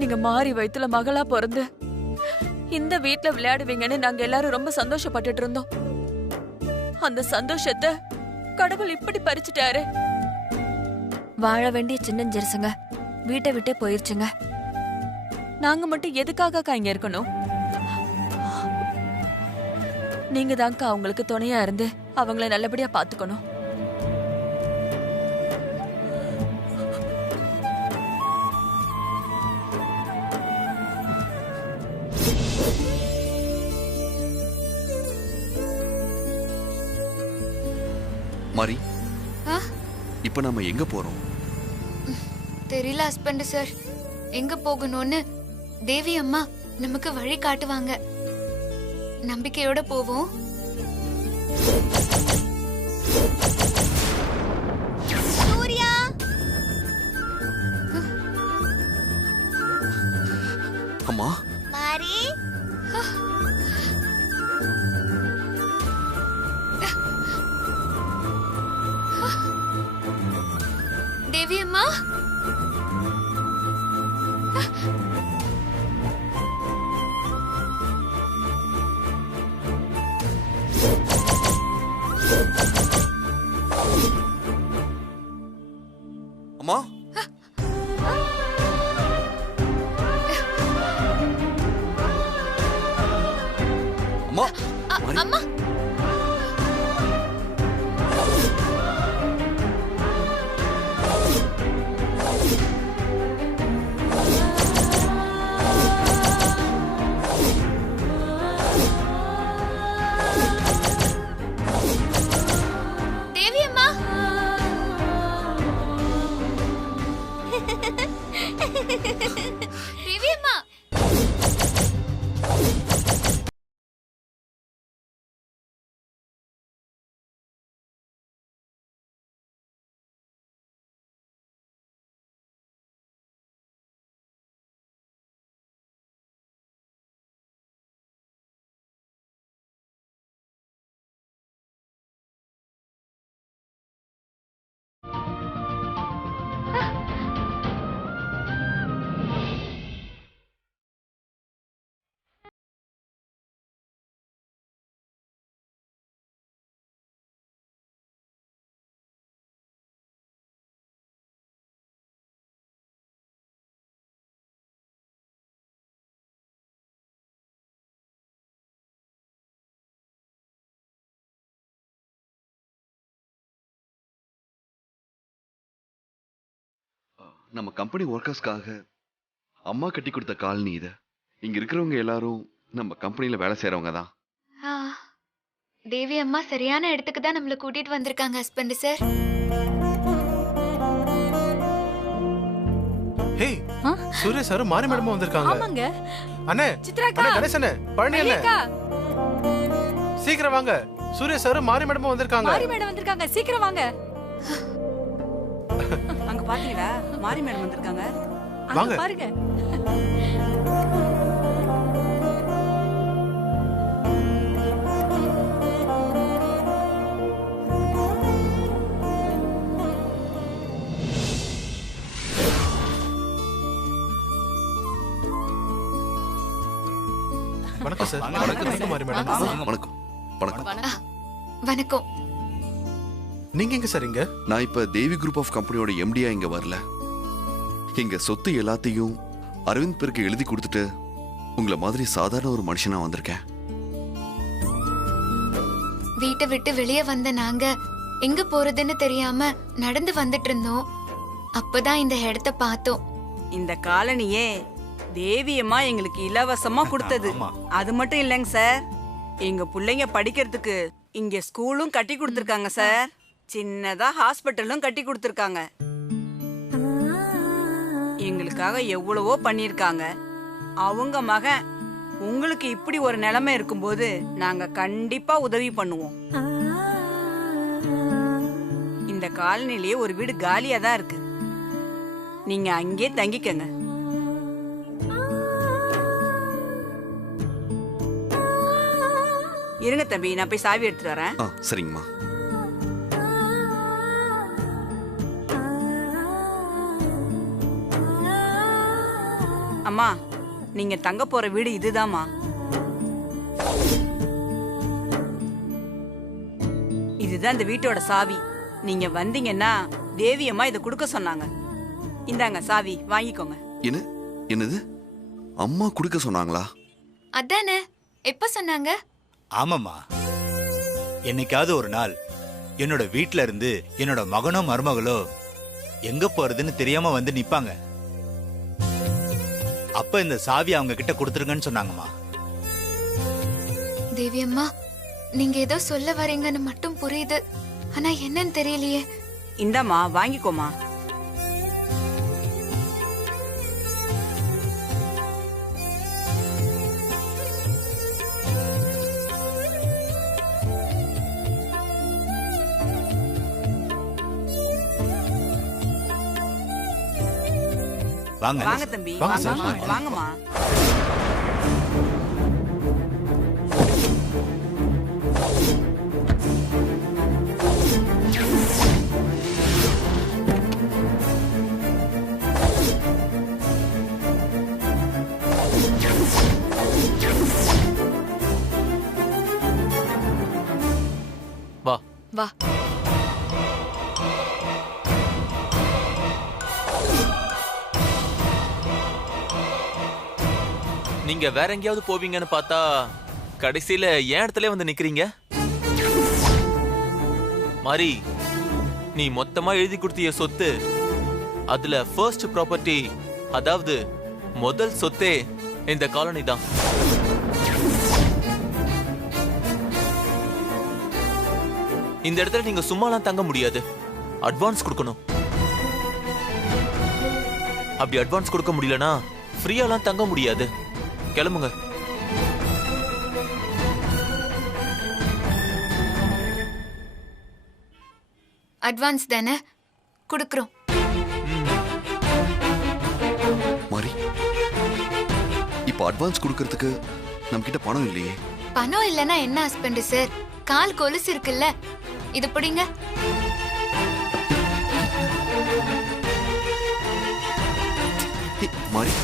நீங்க மாறி வயித்துல மகளா பிறந்து இந்த வீட்ல விளையாடுவீங்கன்னு நாங்க எல்லாரும் ரொம்ப சந்தோஷப்பட்டுட்டு இருந்தோம். அந்த சந்தோஷத்தை கடவுள் இப்படி பறிச்சுட்டாரு. வாழ வேண்டிய சின்னஞ்சிறுசுங்க வீட்டை விட்டே போயிருச்சுங்க. நாங்க மட்டும் எதுக்காக இங்க இருக்கணும்? நீங்க தான்க்கா அவங்களுக்கு துணையா இருந்து அவங்கள நல்லபடியா பாத்துக்கணும். மாரி, இப்ப நாம எங்க போறோம்? தெரியல ஹஸ்பண்ட் சார். எங்க போகணும்னு தேவி அம்மா நமக்கு வழி காட்டுவாங்க. நம்பிக்கையோட போவோம். சூர்யா, அம்மா மாரி, தேவி அம்மா, அம்மா, அம்மா, அம்மா, தேவி அம்மா, தேவி அம்மா. நம்ம கம்பெனி ஒர்க்கர்ஸ்க்காக அம்மா கட்டி கொடுத்த காலனி இது. இங்க இருக்கிறவங்க எல்லாரும் நம்ம கம்பெனில வேலை செய்யறவங்க தான். தேவி அம்மா சரியான இடத்துக்கு தான் நம்மள கூட்டிட்டு வந்திருக்காங்க ஹஸ்பண்ட் சார். ஹே, சூர்யா சார் மாரி மேடம் வந்திருக்காங்க. ஆமாங்க. அண்ணே, சித்ராக்கா, அண்ணே கணேசனே, பழனி அண்ணே, சீக்கிரம் வாங்க. சூர்யா சார் மாரி மேடம் வந்திருக்காங்க. மாரி மேடம் வந்திருக்காங்க, சீக்கிரம் வாங்க. அங்க பாத்தீங்களா? மாரி மேடம் வந்திருக்காங்க. வாங்க பாருங்க. வணக்கம் சார். வணக்கம் மாரி மேடம். வணக்கம். வணக்கம். வணக்கம். நீங்க எங்க சார் இங்க? நான் இப்ப தேவி குரூப் ஆஃப் கம்பெனியோட எம்டியா இங்க வரல. இங்க சொத்து எல்லாத்தையும் அரவிந்த் பேருக்கு எழுதி கொடுத்துட்டு உங்களை மாதிரி சாதாரண ஒரு மனுஷனா வந்திருக்கேன். வீட்டை விட்டு வெளியே வந்த நாங்க எங்க போறதுன்னு தெரியாம நடந்து வந்துட்டு இருந்தோம். அப்பதான் இந்த இடத்த பார்த்தோம். இந்த காலனியே தேவியம்மா எங்களுக்கு இலவசமா கொடுத்தது. அது மட்டும் இல்லைங்க சார், எங்க பிள்ளைங்க படிக்கிறதுக்கு இங்க ஸ்கூலும் கட்டி கொடுத்துருக்காங்க சார். சின்னதா ஹாஸ்பிட்டலும் கட்டி கொடுத்துருக்காங்க. எங்களுக்காக எவ்வளவோ பண்ணிருக்காங்க. அவங்க மகன் உங்களுக்கு இப்படி ஒரு நிலைமை இருக்கும்போது நாங்க கண்டிப்பா உதவி பண்ணுவோம். இந்த காலனிலேயே ஒரு வீடு காலியா தான் இருக்கு. நீங்க அங்கே தங்கிக்கங்க. இருங்க தம்பி, நான் போய் சாவி எடுத்துட்டு வரேன். சரிங்கம்மா. அம்மா நீங்க தங்க போற வீடு இதுதாம்மா. இதுதான் இந்த வீட்டோட சாவி. நீங்க வந்தீங்கன்னா தேவி அம்மா இதை கொடுக்க சொன்னாங்க. இந்தாங்க சாவி, வாங்கிக்கோங்க. என்னது அம்மா குடுக்க சொன்னாங்களா? அதானே, எப்ப சொன்னாங்க? ஆமாம்மா, என்னைக்காவது ஒரு நாள் என்னோட வீட்ல இருந்து என்னோட மகனோ மருமகளோ எங்க போறதுன்னு தெரியாம வந்து நிப்பாங்க. அப்ப இந்த சாவி அவங்க கிட்ட கொடுத்துருங்கன்னு சொன்னாங்கம்மா. தேவி அம்மா, நீங்க ஏதோ சொல்ல வரீங்கன்னு மட்டும் புரியுது, ஆனா என்னன்னு தெரியலையே. இந்தாம்மா வாங்கிக்கோமா. வாங்க வாங்க தம்பி, வாங்க சார். வாங்கம்மா. வா வா. நீங்க வேற எங்கேயாவது போவீங்கன்னு பார்த்தா கடைசியில என் இடத்துல வந்து நிக்கிறீங்க. மாரி, நீ மொத்தமா எழுதி கொடுத்திய சொத்து, அதுல ஃபர்ஸ்ட் ப்ராப்பர்ட்டி, அதாவது முதல் சொத்தே இந்த காலனி தான். இந்த இடத்துல நீங்க சும்மாலாம் தங்க முடியாது, அட்வான்ஸ் கொடுக்கணும். அப்படி அட்வான்ஸ் கொடுக்க முடியலனா ஃப்ரீயாலாம் தங்க முடியாது. கிளம்புங்க. அட்வான்ஸ் தானே குடுக்குறோம். மாரி, இப்ப அட்வான்ஸ் கொடுக்கறதுக்கு நம்ம கிட்ட பணம் இல்லையே. பணம் இல்லனா என்ன ஹஸ்பண்ட் சார், கால் கொலுசு இருக்குல்ல, இது பிடிங்க. மாரி,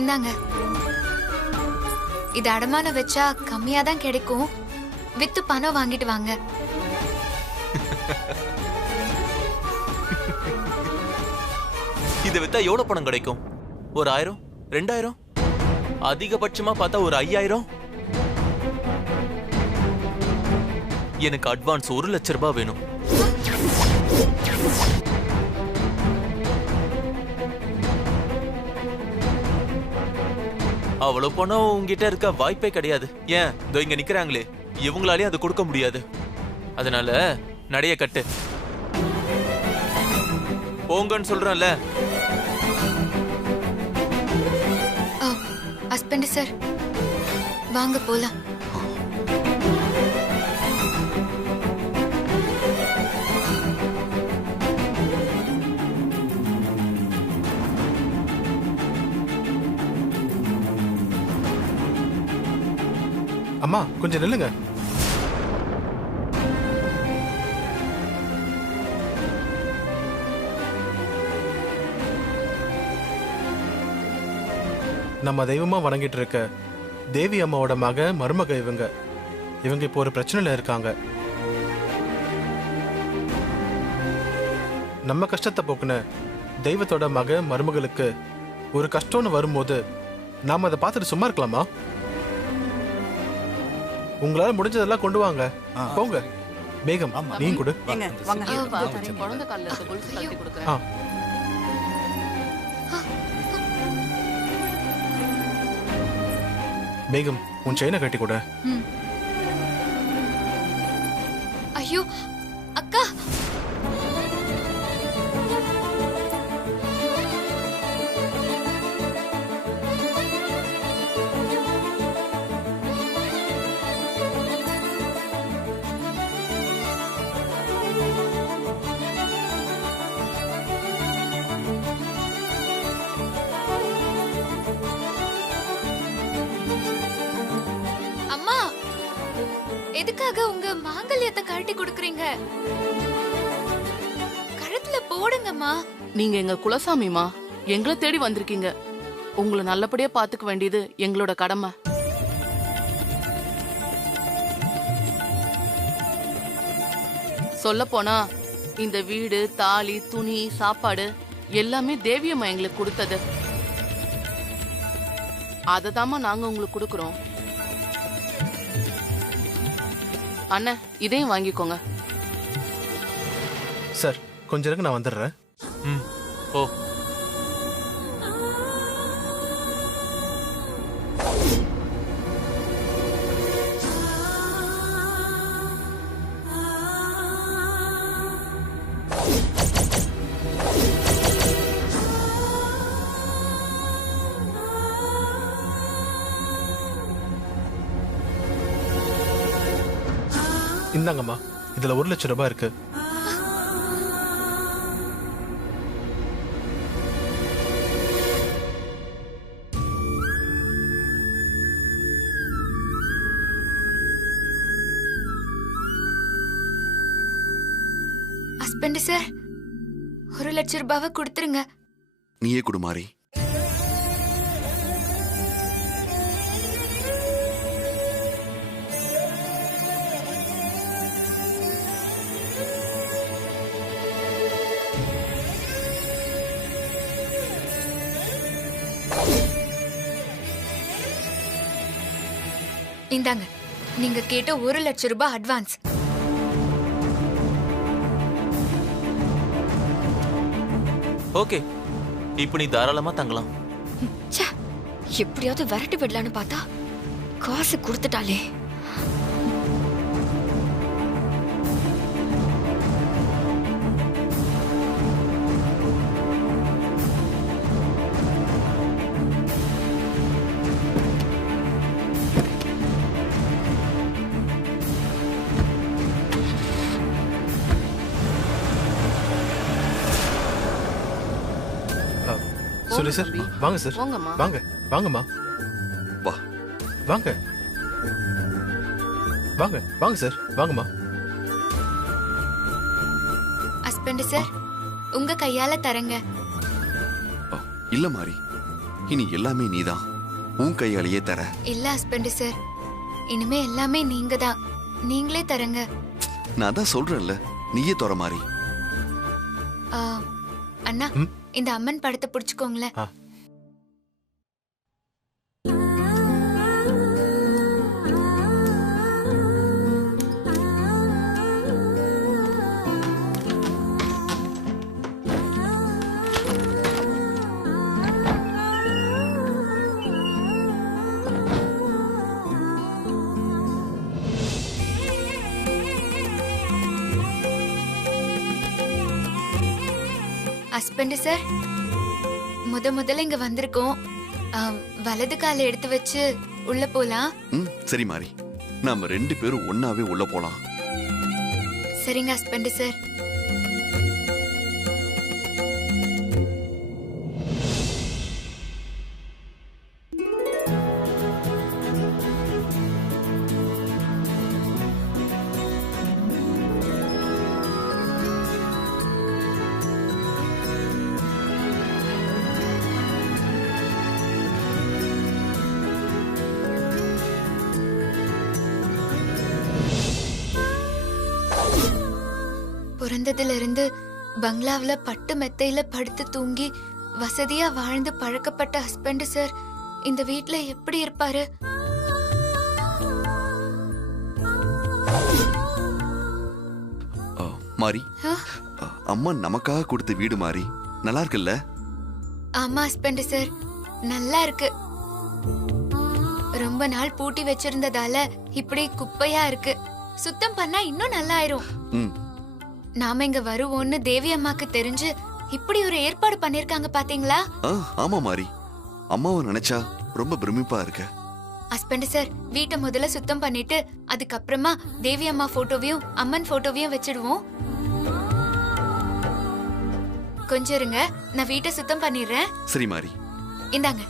இந்தாங்க. இது அடமானம் வச்சா கம்மியா தான் கிடைக்கும், வித்து பணம் வாங்கிட்டு வாங்க. இதை வித்தா எவ்வளவு பணம் கிடைக்கும்? ஒரு 1000, 2000, அதிகபட்சமா பார்த்தா ஒரு 5000. எனக்கு அட்வான்ஸ் 1 லட்சம் ரூபாய் வேணும். அவ்வளவு பணம் உங்ககிட்ட இருக்க வாய்ப்பே கிடையாது. ஏன், இதோ இங்க நிக்கிறாங்களே, இவங்களாலே அது கொடுக்க முடியாது. அதனால நடைய கட்டு, போங்கன்னு சொல்றேன்ல. ஹஸ்பண்ட் சார், வாங்க போலாம். அம்மா கொஞ்சம் நில்லுங்க. நம்ம தெய்வமா வணங்கிட்டு இருக்க தேவி அம்மாவோட மருமக இவங்க இப்போ ஒரு பிரச்சனையில இருக்காங்க. நம்ம கஷ்டத்தை போக்குன தெய்வத்தோட மருமகளுக்கு ஒரு கஷ்டம்னு வரும்போது நாம அதை பார்த்துட்டு சும்மா இருக்கலாமா? உங்களால முடிஞ்சதெல்லாம் கொண்டு வாங்க. போங்க. மேகம், நீங்க கொடு. ஏங்க வாங்க. குழந்தை கால்ல இருக்க கொலுசு கழட்டி கொடுக்க. மேகம், உன் செயினை கட்டி கொடு. ஐயோ அக்கா, எதுக்காக உங்க மாங்கல்யத்தை கழட்டி கொடுக்கறீங்க? கழுத்துல போடுங்கம்மா. நீங்க எங்க குலசாமிமா, எங்களை தேடி வந்திருக்கீங்க. உங்களை நல்லபடியா பாத்துக்க வேண்டியது எங்களோட கடமை. சொல்ல போனா இந்த வீடு, தாலி, துணி, சாப்பாடு எல்லாமே தேவியம்மா எங்களுக்கு கொடுத்தது. அததாம்மா நாங்க உங்களுக்கு கொடுக்கறோம். அண்ணன், இதையும் வாங்கிக்கோங்க. சார் கொஞ்ச நேரம் நான் வந்துடுறேன். ம் ஓ இந்தாங்கம்மா, இதுல 1 லட்சம் ரூபாய் இருக்கு. ஹஸ்பண்ட் சார், 1 லட்சம் ரூபாவை கொடுத்துருங்க. நீயே கொடு மாறி. இந்தாங்க, நீங்க கேட்ட 1 லட்சம் ரூபாய் அட்வான்ஸ். ஓகே, இப்போ நீ தாராளமா தங்கலாம். ச்சே, எப்படியாவது விரட்டி விடலான்னு பார்த்தா காசு கொடுத்துட்டாலே. சொல்லி சார், வாங்க சார். போங்கம்மா. வாங்க வாங்கம்மா. வா. வாங்க வாங்க வாங்க சார், வாங்கம்மா. ஹஸ்பண்ட் சார், உங்க கையால தரங்க. இல்ல மாறி, இனி எல்லாமே நீதான். உன் கையாலேயே தர. இல்ல ஹஸ்பண்ட் சார், இனிமே எல்லாமே நீங்க தான். நீங்களே தரங்க. நான் தான் சொல்றேன்ல, நீயே தர மாறி. அண்ணா, இந்த அம்மன் படத்தை புடிச்சுக்கோங்களேன். ஹஸ்பண்ட் சார், முதல்ல இங்க வந்திருக்கோம். வலது காலை எடுத்து வச்சு உள்ள போலாம். சரி மாறி, நாம 2 பேரும் ஒன்னாவே உள்ள போலாம். சரிங்க ஹஸ்பண்ட் சார். பிறந்ததுல இருந்து பங்களாவில பட்டு மெத்தையில படுத்து தூங்கி வசதியா வாழ்ந்து பழக்கப்பட்ட ஹஸ்பண்ட் சார் இந்த வீட்ல எப்படி இருப்பாரு? மாறி, அம்மா நமக்காக கொடுத்த வீடு மாறி நல்லா இருக்குல்ல? ஆமா ஹஸ்பண்ட் சார், நல்லா இருக்கு. ரொம்ப நாள் பூட்டி வச்சிருந்ததால இப்படி குப்பையா இருக்கு. சுத்தம் பண்ணா இன்னும் நல்லா ஆயிரும். நாம இங்க வருவோம்னு தேவி அம்மாக்கு தெரிஞ்சு இப்படி ஒரு ஏற்பாடு பண்ணிருக்காங்க பாத்தீங்களா? ஆமா மாறி, அம்மாவை நினைச்சா ரொம்ப பிரமிப்பா இருக்கு. ஹஸ்பண்ட் சார், வீட்டை முதல்ல சுத்தம் பண்ணிட்டு அதுக்கப்புறமா தேவி அம்மா போட்டோவையும் அம்மன் போட்டோவையும் வச்சிடுவோம். கொஞ்சம் இருங்க, நான் வீட்டை சுத்தம் பண்ணிடுறேன். சரி மாறி. இந்தாங்க.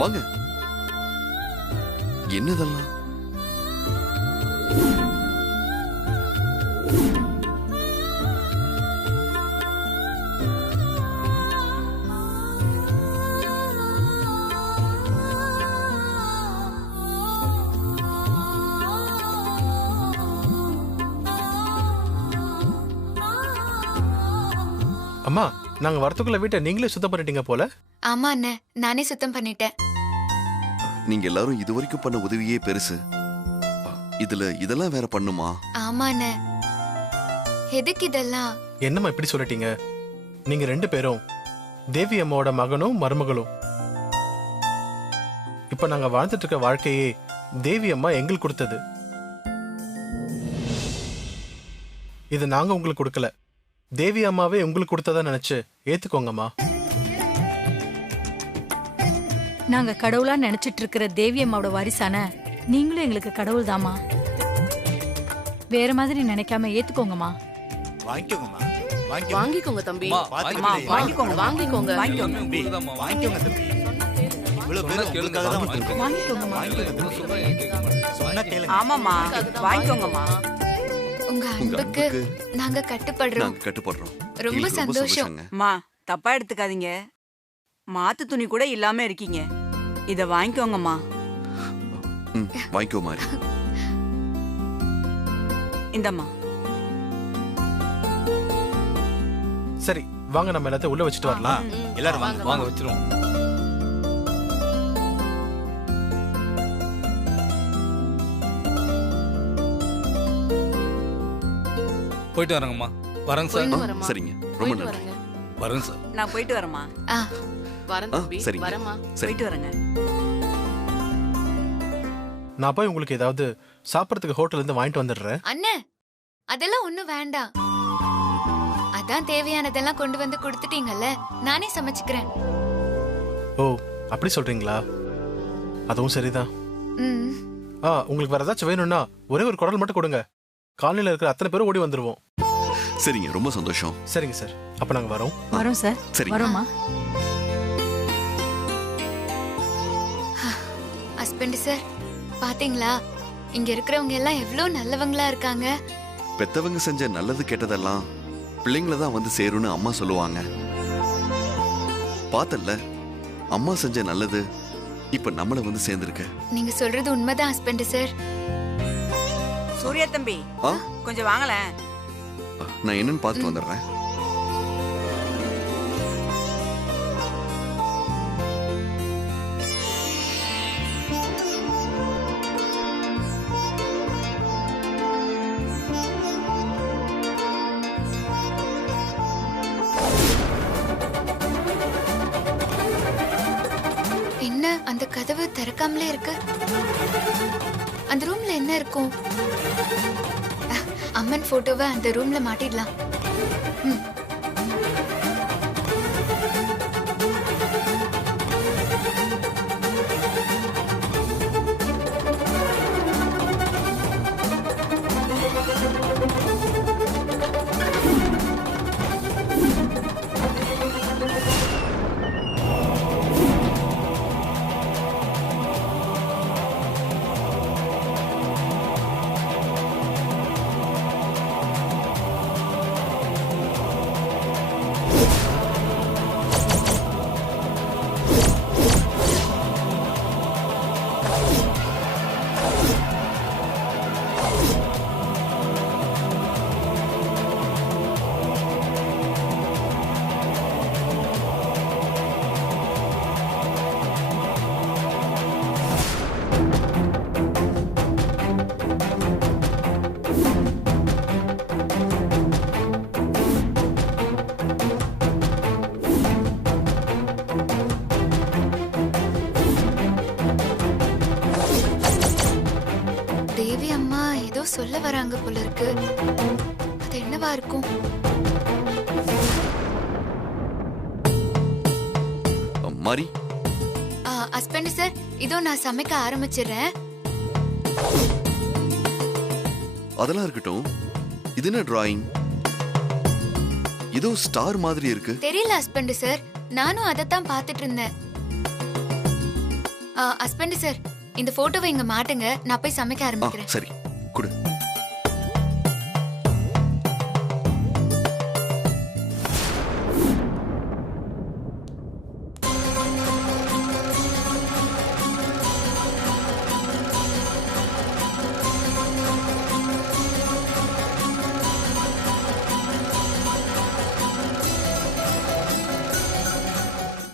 வாங்க. என்னதெல்லாம்? அம்மா, நாங்க வரத்துக்குள்ள வீட்டை நீங்களே சுத்தம் பண்ணிட்டீங்க போல. ஆமா அண்ணே, நானே சுத்தம் பண்ணிட்டேன். நீங்க எல்லாரும் இதுவரைக்கும் பண்ண உதவியே பெருசு. இதெல்லாம் வேற பண்ணுமா? ஆமா அண்ணே. எதுக்கு இதெல்லாம்? என்னம்மா இப்படி சொல்லிட்டீங்க? நீங்க 2 பேரும் தேவி அம்மாவோட மகனும் மருமகளும். இப்ப நாங்க வாழ்ந்துட்டு இருக்க வாழ்க்கையே தேவி அம்மா எங்களுக்கு கொடுத்தது. இது நாங்க உங்களுக்கு கொடுக்கல, தேவி அம்மாவே உங்களுக்கு கொடுத்ததா நினைச்சு ஏத்துக்கோங்கம்மா. நாங்க கடவுளா நினைச்சிட்டு இருக்கிற தேவி அம்மாவோட வாரிசான நீங்களும் எங்களுக்கு கடவுள் தாமா. வேற மாதிரி நினைக்காம ஏத்துக்கோங்கம்மா. வாங்கிக்கோங்கம்மா. வாங்கிக்கோங்க தம்பி. வாங்கிக்கோங்க. வாங்கிக்கோங்க. வாங்கிக்கோங்க தம்பி. இவ்வளவு பேர் உங்களுக்காக தான் வந்திருக்கோம். வாங்கிக்கோங்கம்மா. சொன்னா கேளுங்க. ஆமாம்மா, வாங்கிக்கோங்கம்மா. உங்க அன்புக்கு நாங்க கட்டுப்படுறோம். ரொம்ப எங்களுக்கு சந்தோஷம். சந்தோஷங்க. அம்மா, தப்பா எடுத்துக்காதீங்க. மாத்து துணி கூட இல்லாம இருக்கீங்க. இத வாங்கிக்கோங்கம்மா. வாங்கிக்கோ மாறி. இந்தம்மா. சரி வாங்க, நம்ம எல்லாத்தையும் உள்ள வச்சுட்டு வரலாம். எல்லாரும் வாங்க. வாங்க வச்சிருவோம். போயிட்டு வரேங்கம்மா. வரேங்க சார். போயிட்டு வரேம்மா. சரிங்க, ரொம்ப போயிட்டு நன்றி. வரேங்க. வரேங்க சார். நான் போயிட்டு வரேம்மா. வரேன் தம்பி. சரிங்க. வரேம்மா. சரி. போயிட்டு வரேங்க. நான் போய் உங்களுக்கு ஏதாவது சாப்பிடறதுக்கு ஹோட்டல்ல இருந்து வாங்கிட்டு வந்துடுறேன். அண்ணே, அதெல்லாம் ஒண்ணும் வேண்டாம். அதான் தேவையானதெல்லாம் கொண்டு வந்து கொடுத்துட்டீங்கல்ல, நானே சமைச்சுக்கிறேன். ஓ, அப்படி சொல்றீங்களா? அதுவும் சரிதான். ம். உங்களுக்கு வேற ஏதாச்சும் வேணும்னா ஒரே ஒரு குடல் மட்டும் கொடுங்க. காலனில இருக்கிற அத்தனை பேரும் ஓடி வந்துருவோம். சரிங்க, ரொம்ப சந்தோஷம். சரிங்க சார், அப்ப நாங்க வரோம். வரோம் சார். சரிங்க. வரோம்மா. ஹஸ்பண்ட் சார், பாத்தீங்களா இங்க இருக்கிறவங்க எல்லாம் எவ்வளவு நல்லவங்களா இருக்காங்க. பெத்தவங்க செஞ்ச நல்லது கெட்டதெல்லாம் பிள்ளைங்கள தான் வந்து சேரும்னு அம்மா சொல்லுவாங்க. பார்த்தல்ல, அம்மா செஞ்ச நல்லது இப்ப நம்மள வந்து சேர்ந்திருக்கு. நீங்க சொல்றது உண்மைதான் ஹஸ்பண்ட் சார். சூர்யா தம்பி, கொஞ்சம் வாங்களேன். நான் என்னன்னு பார்த்துட்டு வந்துடுறேன். என்ன அந்த கதவு திறக்காமலே இருக்கு? அந்த ரூம்ல என்ன இருக்கும்? அம்மன் போட்டோவை அந்த ரூம்ல மாட்டிடலாம். தேவி அம்மா ஏதோ சொல்ல வராங்க போல இருக்கு. அது என்னவா இருக்கும்? மாறி, ஹஸ்பண்ட் சார், இதோ நான் சமைக்க ஆரம்பிச்சிடுறேன். அதெல்லாம் இருக்கட்டும். இது என்ன டிராயிங்? இதோ ஸ்டார் மாதிரி இருக்கு. தெரியல ஹஸ்பண்ட் சார், நானும் அதைத்தான் பார்த்துட்டு இருந்தேன். ஹஸ்பண்ட் சார், இந்த போட்டோவை இங்க மாட்டுங்க, நான் போய் சமைக்க ஆரம்பிக்கிறேன். சரி, குடு.